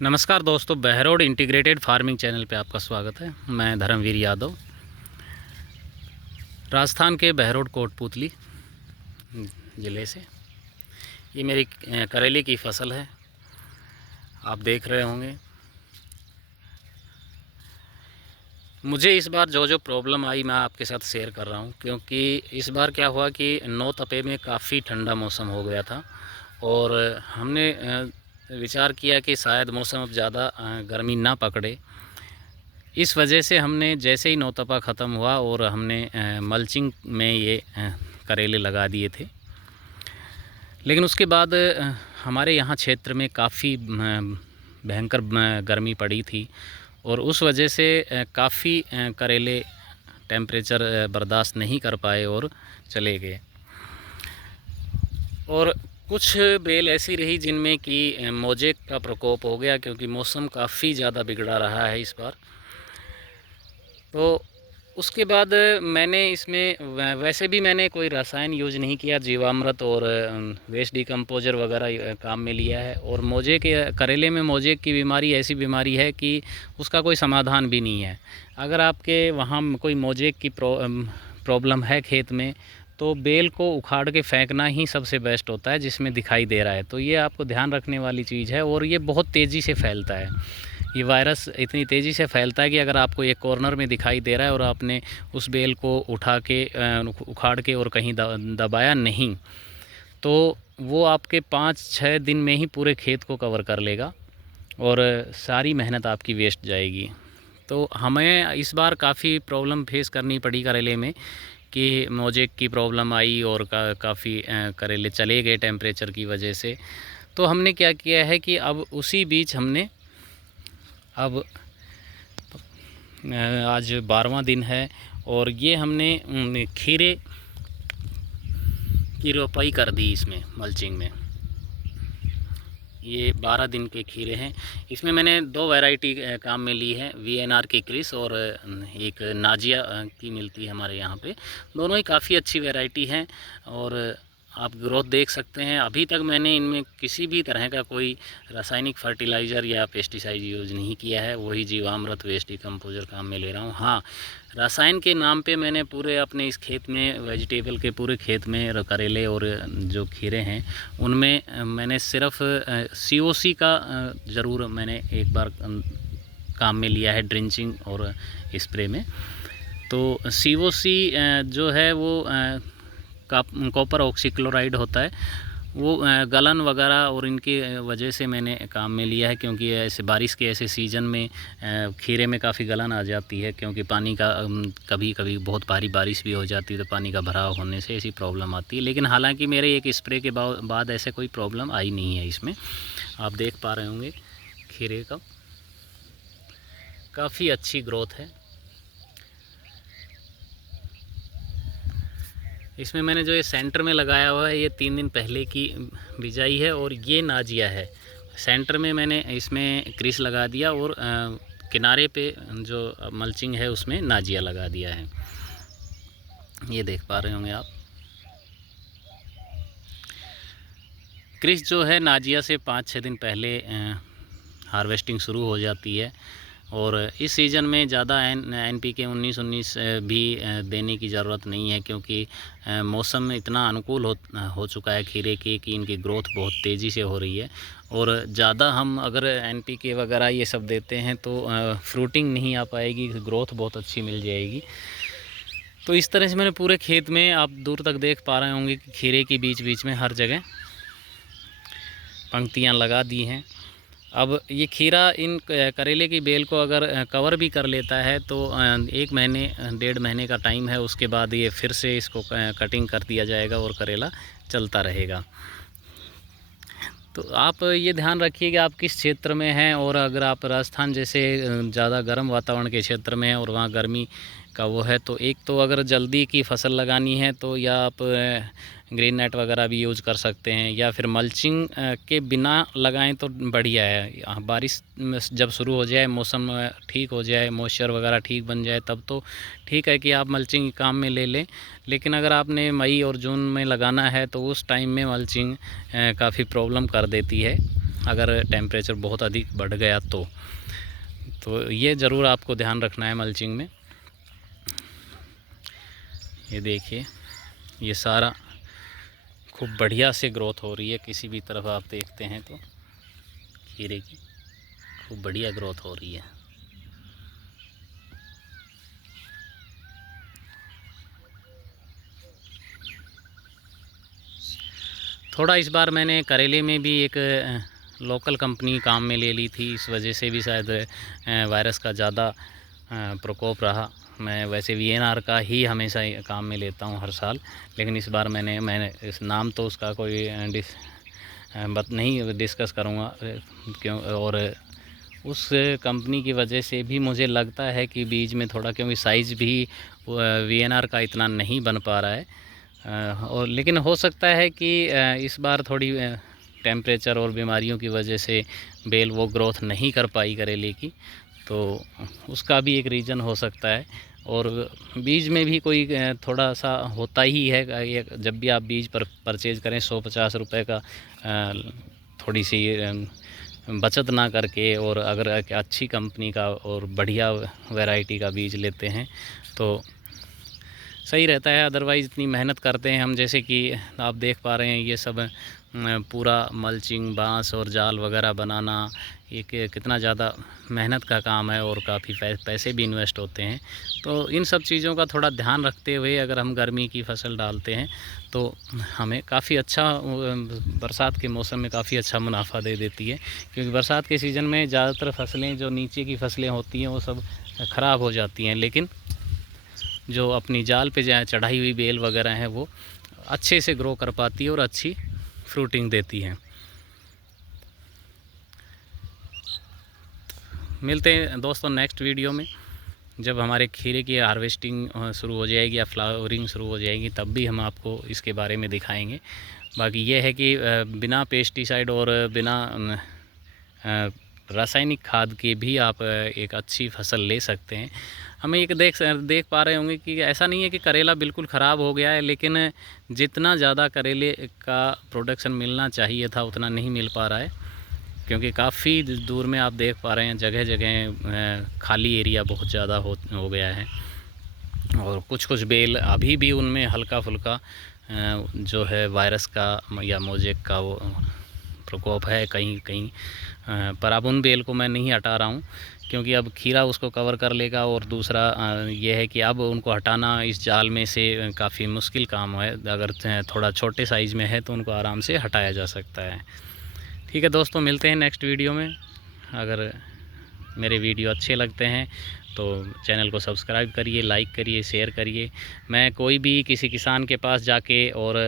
नमस्कार दोस्तों, Behror integrated farming channel पे आपका स्वागत है। मैं धर्मवीर यादव, राजस्थान के बहरोड कोटपूतली ज़िले से। ये मेरी करेले की फ़सल है, आप देख रहे होंगे। मुझे इस बार जो प्रॉब्लम आई मैं आपके साथ शेयर कर रहा हूँ, क्योंकि इस बार क्या हुआ कि 9 तपे में काफ़ी ठंडा मौसम हो गया था और हमने विचार किया कि शायद मौसम अब ज़्यादा गर्मी ना पकड़े। इस वजह से हमने जैसे ही नौतपा ख़त्म हुआ और हमने मल्चिंग में ये करेले लगा दिए थे। लेकिन उसके बाद हमारे यहाँ क्षेत्र में काफ़ी भयंकर गर्मी पड़ी थी और उस वजह से काफ़ी करेले टेम्परेचर बर्दाश्त नहीं कर पाए और चले गए। और कुछ बेल ऐसी रही जिनमें कि मोजेक का प्रकोप हो गया, क्योंकि मौसम काफ़ी ज़्यादा बिगड़ा रहा है इस बार। तो उसके बाद मैंने इसमें वैसे भी मैंने कोई रसायन यूज नहीं किया, जीवामृत और वेस्ट डिकम्पोजर वगैरह काम में लिया है। और मोजेक करेले में मोजेक की बीमारी ऐसी बीमारी है कि उसका कोई समाधान भी नहीं है। अगर आपके वहाँ कोई मोजेक की प्रॉब्लम है खेत में, तो बेल को उखाड़ के फेंकना ही सबसे बेस्ट होता है जिसमें दिखाई दे रहा है। तो ये आपको ध्यान रखने वाली चीज़ है। और ये बहुत तेज़ी से फैलता है, ये वायरस इतनी तेज़ी से फैलता है कि अगर आपको एक कॉर्नर में दिखाई दे रहा है और आपने उस बेल को उठा के उखाड़ के और कहीं दबाया नहीं, तो वो आपके 5-6 दिन में ही पूरे खेत को कवर कर लेगा और सारी मेहनत आपकी वेस्ट जाएगी। तो हमें इस बार काफ़ी प्रॉब्लम फेस करनी पड़ी करेले में कि मोजेक की प्रॉब्लम आई और काफ़ी करेले चले गए टेम्परेचर की वजह से। तो हमने क्या किया है कि अब उसी बीच हमने अब आज 12वां दिन है और ये हमने खीरे की रोपाई कर दी इसमें मल्चिंग में। ये 12 दिन के खीरे हैं। इसमें मैंने 2 वैरायटी काम में ली है, VNR की क्रिस और एक नाजिया की मिलती है हमारे यहाँ पे। दोनों ही काफ़ी अच्छी वैरायटी हैं और आप ग्रोथ देख सकते हैं। अभी तक मैंने इनमें किसी भी तरह का कोई रासायनिक फर्टिलाइज़र या पेस्टिसाइड यूज़ नहीं किया है, वही जीवामृत वेस्ट डिकम्पोजर काम में ले रहा हूँ। हाँ, रसायन के नाम पे मैंने पूरे अपने इस खेत में, वेजिटेबल के पूरे खेत में करेले और जो खीरे हैं उनमें मैंने सिर्फ COC का ज़रूर मैंने एक बार काम में लिया है, ड्रिंचिंग और स्प्रे में। तो COC जो है वो कॉपर ऑक्सीक्लोराइड होता है, वो गलन वगैरह और इनकी वजह से मैंने काम में लिया है, क्योंकि ऐसे बारिश के ऐसे सीज़न में खीरे में काफ़ी गलन आ जाती है, क्योंकि पानी का कभी कभी बहुत भारी बारिश भी हो जाती है तो पानी का भराव होने से ऐसी प्रॉब्लम आती है। लेकिन हालांकि मेरे एक स्प्रे के बाद ऐसे कोई प्रॉब्लम आई नहीं है इसमें। आप देख पा रहे होंगे खीरे का काफ़ी अच्छी ग्रोथ है। इसमें मैंने जो ये सेंटर में लगाया हुआ है, ये 3 दिन पहले की बिजाई है और ये नाजिया है। सेंटर में मैंने इसमें क्रिस लगा दिया और किनारे पे जो मल्चिंग है उसमें नाजिया लगा दिया है। ये देख पा रहे होंगे आप। क्रिस जो है नाजिया से 5-6 दिन पहले हार्वेस्टिंग शुरू हो जाती है और इस सीज़न में ज़्यादा NPK 19-19 भी देने की ज़रूरत नहीं है, क्योंकि मौसम इतना अनुकूल हो चुका है खीरे के कि इनकी ग्रोथ बहुत तेज़ी से हो रही है। और ज़्यादा हम अगर NPK वगैरह ये सब देते हैं तो फ्रूटिंग नहीं आ पाएगी, ग्रोथ बहुत अच्छी मिल जाएगी। तो इस तरह से मैंने पूरे खेत में, आप दूर तक देख पा रहे होंगे कि खीरे के बीच बीच में हर जगह पंक्तियाँ लगा दी हैं। अब ये खीरा इन करेले की बेल को अगर कवर भी कर लेता है तो 1 महीने 1.5 महीने का टाइम है, उसके बाद ये फिर से इसको कटिंग कर दिया जाएगा और करेला चलता रहेगा। तो आप ये ध्यान रखिए कि आप किस क्षेत्र में हैं, और अगर आप राजस्थान जैसे ज़्यादा गर्म वातावरण के क्षेत्र में हैं और वहाँ गर्मी का वो है, तो एक तो अगर जल्दी की फसल लगानी है तो या आप ग्रीन नेट वगैरह भी यूज़ कर सकते हैं, या फिर मल्चिंग के बिना लगाएं तो बढ़िया है। बारिश जब शुरू हो जाए, मौसम ठीक हो जाए, मॉइस्चर वगैरह ठीक बन जाए, तब तो ठीक है कि आप मल्चिंग काम में ले लें। लेकिन अगर आपने मई और जून में लगाना है तो उस टाइम में मल्चिंग काफ़ी प्रॉब्लम कर देती है। अगर टेम्परेचर बहुत अधिक बढ़ गया तो ये ज़रूर आपको ध्यान रखना है मल्चिंग में। ये देखिए, ये सारा खूब बढ़िया से ग्रोथ हो रही है। किसी भी तरफ आप देखते हैं तो खीरे की खूब बढ़िया ग्रोथ हो रही है। थोड़ा इस बार मैंने करेले में भी एक लोकल कंपनी काम में ले ली थी, इस वजह से भी शायद वायरस का ज़्यादा प्रकोप रहा। मैं वैसे वीएनआर का ही हमेशा काम में लेता हूँ हर साल, लेकिन इस बार मैंने इस नाम तो उसका कोई नहीं डिस्कस करूँगा क्यों। और उस कंपनी की वजह से भी मुझे लगता है कि बीज में थोड़ा, क्योंकि साइज़ भी वीएनआर का इतना नहीं बन पा रहा है। और लेकिन हो सकता है कि इस बार थोड़ी टेम्परेचर और बीमारियों की वजह से बेल वो ग्रोथ नहीं कर पाई करेले की, तो उसका भी एक रीज़न हो सकता है। और बीज में भी कोई थोड़ा सा होता ही है। जब भी आप बीज परचेज़ करें 150 रुपये का थोड़ी सी बचत ना करके, और अगर अच्छी कंपनी का और बढ़िया वैरायटी का बीज लेते हैं तो सही रहता है। अदरवाइज़ इतनी मेहनत करते हैं हम, जैसे कि आप देख पा रहे हैं ये सब पूरा मल्चिंग, बांस और जाल वगैरह बनाना, ये कितना ज़्यादा मेहनत का काम है और काफ़ी पैसे भी इन्वेस्ट होते हैं। तो इन सब चीज़ों का थोड़ा ध्यान रखते हुए अगर हम गर्मी की फसल डालते हैं तो हमें काफ़ी अच्छा, बरसात के मौसम में काफ़ी अच्छा मुनाफा दे देती है। क्योंकि बरसात के सीज़न में ज़्यादातर फसलें, जो नीचे की फसलें होती हैं, वो सब ख़राब हो जाती हैं, लेकिन जो अपनी जाल पे चढ़ाई हुई बेल वगैरह हैं वो अच्छे से ग्रो कर पाती है और अच्छी फ्रूटिंग देती हैं। मिलते हैं दोस्तों नेक्स्ट वीडियो में, जब हमारे खीरे की हार्वेस्टिंग शुरू हो जाएगी या फ्लावरिंग शुरू हो जाएगी, तब भी हम आपको इसके बारे में दिखाएंगे। बाकी ये है कि बिना पेस्टिसाइड और बिना रासायनिक खाद के भी आप एक अच्छी फसल ले सकते हैं। हमें एक देख पा रहे होंगे कि ऐसा नहीं है कि करेला बिल्कुल ख़राब हो गया है, लेकिन जितना ज़्यादा करेले का प्रोडक्शन मिलना चाहिए था उतना नहीं मिल पा रहा है। क्योंकि काफ़ी दूर में आप देख पा रहे हैं जगह जगह खाली एरिया बहुत ज़्यादा हो गया है, और कुछ बेल अभी भी उनमें हल्का फुल्का जो है वायरस का या मोजेक का वो प्रकोप है कहीं कहीं। पर अब उन बेल को मैं नहीं हटा रहा हूँ, क्योंकि अब खीरा उसको कवर कर लेगा। और दूसरा ये है कि अब उनको हटाना इस जाल में से काफ़ी मुश्किल काम है। अगर थोड़ा छोटे साइज़ में है तो उनको आराम से हटाया जा सकता है। ठीक है दोस्तों, मिलते हैं नेक्स्ट वीडियो में। अगर मेरे वीडियो अच्छे लगते हैं तो चैनल को सब्सक्राइब करिए, लाइक करिए, शेयर करिए। मैं कोई भी किसी किसान के पास जाके और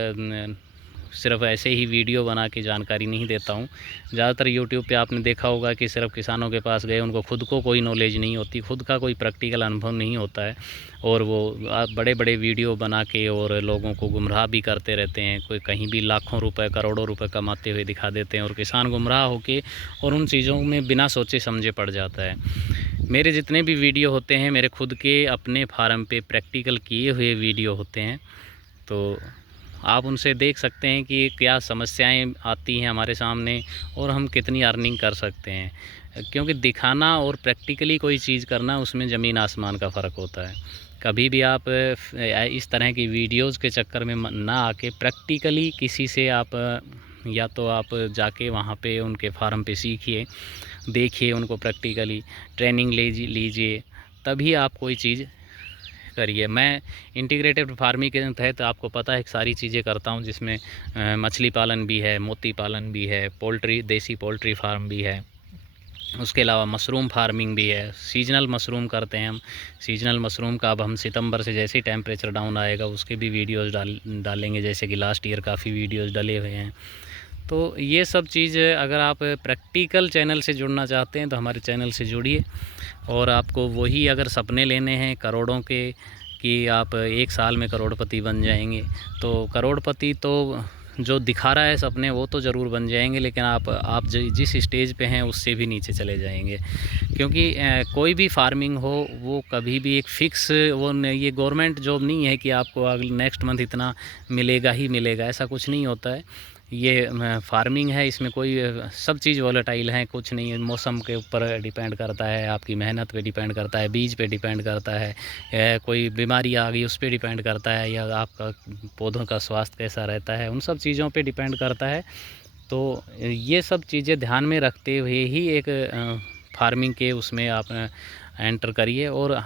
सिर्फ़ ऐसे ही वीडियो बना के जानकारी नहीं देता हूँ। ज़्यादातर यूट्यूब पे आपने देखा होगा कि सिर्फ़ किसानों के पास गए, उनको खुद को कोई नॉलेज नहीं होती, खुद का कोई प्रैक्टिकल अनुभव नहीं होता है, और वो बड़े बड़े वीडियो बना के और लोगों को गुमराह भी करते रहते हैं। कोई कहीं भी लाखों रुपए, करोड़ों रुपए कमाते हुए दिखा देते हैं, और किसान गुमराह होके और उन चीज़ों में बिना सोचे समझे पड़ जाता है। मेरे जितने भी वीडियो होते हैं मेरे खुद के अपने फार्म पे प्रैक्टिकल किए हुए वीडियो होते हैं, तो आप उनसे देख सकते हैं कि क्या समस्याएं आती हैं हमारे सामने और हम कितनी अर्निंग कर सकते हैं। क्योंकि दिखाना और प्रैक्टिकली कोई चीज़ करना, उसमें ज़मीन आसमान का फ़र्क होता है। कभी भी आप इस तरह की वीडियोज़ के चक्कर में ना आके प्रैक्टिकली किसी से आप या तो आप जाके वहाँ पे उनके फार्म पे सीखिए, देखिए उनको प्रैक्टिकली ट्रेनिंग लीजिए, तभी आप कोई चीज़ करिए। मैं इंटीग्रेटेड फार्मिंग के तहत आपको पता है सारी चीज़ें करता हूँ, जिसमें मछली पालन भी है, मोती पालन भी है, पोल्ट्री, देसी पोल्ट्री फार्म भी है, उसके अलावा मशरूम फार्मिंग भी है। सीजनल मशरूम करते हैं हम। सीजनल मशरूम का अब हम सितंबर से जैसे ही टेम्परेचर डाउन आएगा उसके भी वीडियोज़ डालेंगे, जैसे कि लास्ट ईयर काफ़ी वीडियोज़ डले हुए हैं। तो ये सब चीज़ अगर आप प्रैक्टिकल चैनल से जुड़ना चाहते हैं तो हमारे चैनल से जुड़िए। और आपको वही अगर सपने लेने हैं करोड़ों के, कि आप एक साल में करोड़पति बन जाएंगे, तो करोड़पति तो जो दिखा रहा है सपने वो तो ज़रूर बन जाएंगे, लेकिन आप जिस स्टेज पे हैं उससे भी नीचे चले जाएंगे। क्योंकि कोई भी फार्मिंग हो वो कभी भी एक फ़िक्स ये गवर्नमेंट जॉब नहीं है कि आपको अगले नेक्स्ट मंथ इतना मिलेगा ही मिलेगा, ऐसा कुछ नहीं होता है। ये फार्मिंग है, इसमें कोई सब चीज़ वॉलेटाइल है, कुछ नहीं है, मौसम के ऊपर डिपेंड करता है, आपकी मेहनत पे डिपेंड करता है, बीज पे डिपेंड करता है, कोई बीमारी आ गई उस पर डिपेंड करता है, या आपका पौधों का स्वास्थ्य कैसा रहता है, उन सब चीज़ों पे डिपेंड करता है। तो ये सब चीज़ें ध्यान में रखते हुए ही एक फार्मिंग के उसमें आप एंटर करिए। और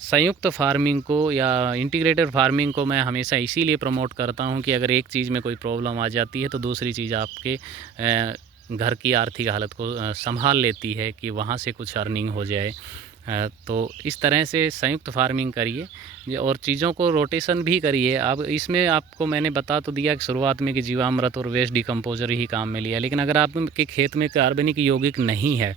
संयुक्त फार्मिंग को या इंटीग्रेटेड फार्मिंग को मैं हमेशा इसीलिए प्रमोट करता हूं कि अगर एक चीज़ में कोई प्रॉब्लम आ जाती है तो दूसरी चीज़ आपके घर की आर्थिक हालत को संभाल लेती है कि वहाँ से कुछ अर्निंग हो जाए। तो इस तरह से संयुक्त फार्मिंग करिए और चीज़ों को रोटेशन भी करिए। अब इसमें आपको मैंने बता तो दिया कि शुरुआत में कि जीवामृत और वेस्ट डिकम्पोजर ही काम में लिया, लेकिन अगर आपके खेत में कार्बनिक यौगिक नहीं है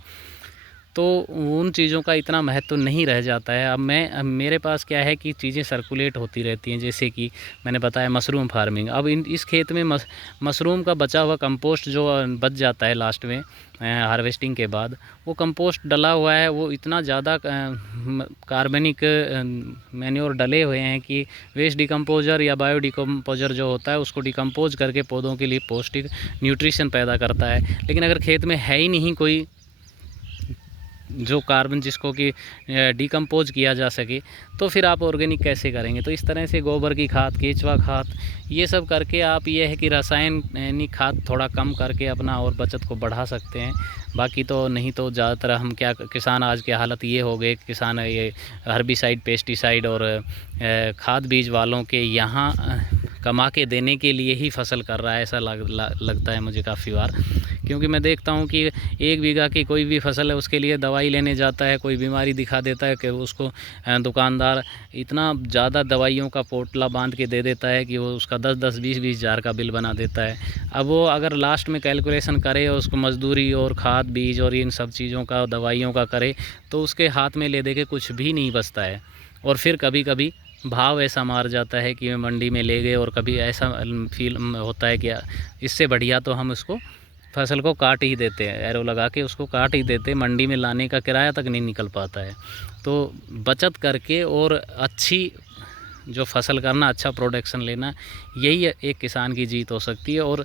तो उन चीज़ों का इतना महत्व नहीं रह जाता है। अब मेरे पास क्या है कि चीज़ें सर्कुलेट होती रहती हैं, जैसे कि मैंने बताया मशरूम फार्मिंग। अब इस खेत में मशरूम का बचा हुआ कंपोस्ट जो बच जाता है लास्ट में हार्वेस्टिंग के बाद, वो कंपोस्ट डला हुआ है, वो इतना ज़्यादा कार्बनिक मैन्योर डले हुए हैं कि वेस्ट डिकम्पोजर या बायो डिकम्पोजर जो होता है उसको डिकम्पोज करके पौधों के लिए पौष्टिक न्यूट्रिशन पैदा करता है। लेकिन अगर खेत में है ही नहीं कोई जो कार्बन जिसको कि डिकम्पोज किया जा सके, तो फिर आप ऑर्गेनिक कैसे करेंगे। तो इस तरह से गोबर की खाद, केचुआ खाद, ये सब करके आप ये है कि रासायनिक खाद थोड़ा कम करके अपना और बचत को बढ़ा सकते हैं। बाकी तो नहीं तो ज़्यादातर हम क्या किसान आज की हालत ये हो गए, किसान ये हर्बिसाइड, पेस्टिसाइड और खाद बीज वालों के यहाँ कमा के देने के लिए ही फसल कर रहा है, ऐसा लगता है मुझे काफ़ी बार। क्योंकि मैं देखता हूँ कि 1 बीघा की कोई भी फसल है उसके लिए दवाई लेने जाता है, कोई बीमारी दिखा देता है कि उसको दुकानदार इतना ज़्यादा दवाइयों का पोटला बांध के दे देता है कि वो उसका 10-10, 20-20 हज़ार का बिल बना देता है। अब वो अगर लास्ट में कैलकुलेशन करे और उसको मजदूरी और खाद बीज और इन सब चीज़ों का, दवाइयों का करे, तो उसके हाथ में ले दे के कुछ भी नहीं बचता है। और फिर कभी-कभी भाव ऐसा मार जाता है कि मंडी में ले गए, और कभी ऐसा फील होता है कि इससे बढ़िया तो हम उसको फसल को काट ही देते हैं, एरो लगा के उसको काट ही देते हैं, मंडी में लाने का किराया तक नहीं निकल पाता है। तो बचत करके और अच्छी जो फसल करना, अच्छा प्रोडक्शन लेना, यही एक किसान की जीत हो सकती है। और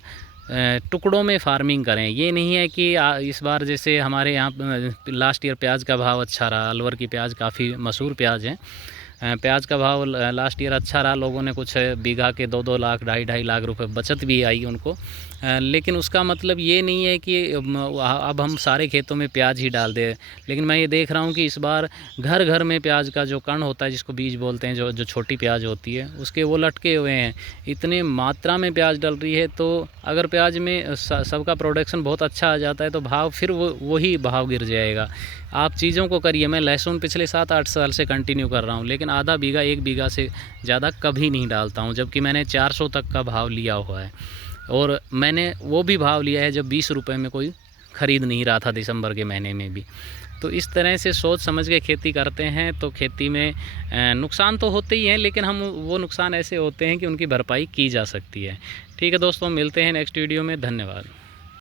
टुकड़ों में फार्मिंग करें। ये नहीं है कि इस बार जैसे हमारे यहाँ लास्ट ईयर प्याज का भाव अच्छा रहा, अलवर की प्याज काफ़ी मशहूर प्याज है, प्याज का भाव लास्ट ईयर अच्छा रहा, लोगों ने कुछ बीघा के 2-2 लाख, 2.5-2.5 लाख रुपए बचत भी आई उनको। लेकिन उसका मतलब ये नहीं है कि अब हम सारे खेतों में प्याज ही डाल दें। लेकिन मैं ये देख रहा हूँ कि इस बार घर घर में प्याज का जो कण होता है, जिसको बीज बोलते हैं, जो छोटी प्याज होती है, उसके वो लटके हुए हैं, इतने मात्रा में प्याज डल रही है। तो अगर प्याज में सबका प्रोडक्शन बहुत अच्छा आ जाता है तो भाव फिर वही भाव गिर जाएगा। आप चीज़ों को करिए। मैं लहसुन पिछले 7-8 साल से कंटिन्यू कर रहा हूँ, लेकिन आधा बीघा, 1 बीघा से ज़्यादा कभी नहीं डालता हूँ, जबकि मैंने 400 तक का भाव लिया हुआ है। और मैंने वो भी भाव लिया है जब 20 रुपये में कोई ख़रीद नहीं रहा था, दिसंबर के महीने में भी। तो इस तरह से सोच समझ के खेती करते हैं तो खेती में नुकसान तो होते ही हैं, लेकिन हम वो नुकसान ऐसे होते हैं कि उनकी भरपाई की जा सकती है। ठीक है दोस्तों, मिलते हैं नेक्स्ट वीडियो में। धन्यवाद।